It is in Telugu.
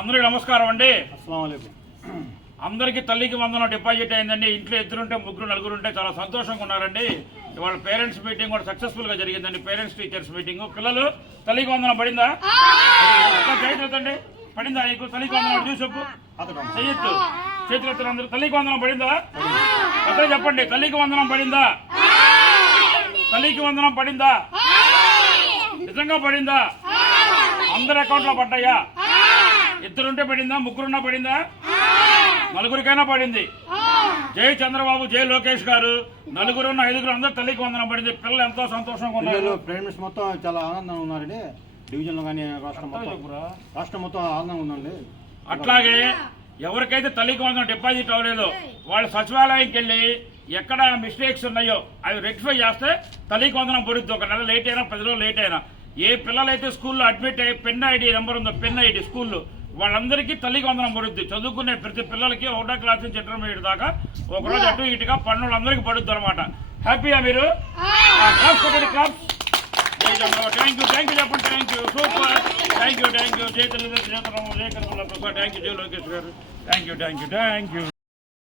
అందరికీ నమస్కారం అండి. అస్సలాము అలైకుం. అందరికీ తల్లికి వందనం డిపాజిట్ అయిందండి. ఇంట్లో ఇద్దరుంటే ముగ్గురు నలుగురు ఉంటే చాలా సంతోషంగా ఉన్నారండి. ఇవాళ పేరెంట్స్ మీటింగ్ కూడా సక్సెస్ఫుల్ గా జరిగిందండి. Parents teachers meeting. పిల్లలు తల్లికి వందనం పడిందా? చేతులండి పడిందా? నీకు తల్లికి వందనం చూసి చెప్పు. చెయ్యొచ్చు చేతులు అందరూ. తల్లికి వందనం పడిందా? అందరూ చెప్పండి. తల్లికి వందనం పడిందా? తల్లికి వందనం పడిందా? నిజంగా పడిందా? అందరి అకౌంట్ లో పడ్డాయా? ఇద్దరుంటే పడిందా? ముగ్గురున్నా పడిందా? నలుగురికైనా పడింది. జై చంద్రబాబు, జై లోకేష్ గారు. నలుగురున్న ఐదుగురు అందరు తల్లికి వందనం పడింది. పిల్లలు ఎంతో సంతోషంగా ఉన్నారు. పేరెంట్స్ మొత్తం చాలా ఆనందంగా ఉన్నారండి. డివిజన్ లో కానీ రాష్ట్రం మొత్తం ఆనందంగా ఉందండి. అట్లాగే ఎవరికైతే తల్లికి వందనం డిపాజిట్ అవ్వలేదో వాళ్ళు సచివాలయంకి వెళ్ళి ఎక్కడ మిస్టేక్స్ ఉన్నాయో అవి రెక్టిఫై చేస్తే తల్లికి వందనం పడుద్ది. ఒక నెల లేట్ అయినా 10 రోజులు లేట్ అయినా. ఏ పిల్లలైతే స్కూల్లో అడ్మిట్ అయ్యి పెన్ ఐడి నెంబర్ ఉందో, పెన్ ఐడి స్కూల్లో వాళ్ళందరికీ తల్లికి వందనం పడుద్ది. చదువుకునే ప్రతి పిల్లలకి 1వ క్లాస్ నుంచి ఇంటర్మీడియట్ దాకా ఒకరోజు అటు ఇటుగా పన్నులందరికీ పడుద్ది అనమాట. హ్యాపీయా మీరు? క్లాస్ కొట్టండి, క్లాస్. థ్యాంక్ యూ చెప్పండి. Thank you, super. Thank you. జై తెలుగుదేశం, జై చంద్రబాబు, జై కనకల ప్రసాద్. థ్యాంక్ యూ, జై లోకేష్ గారు. Thank you.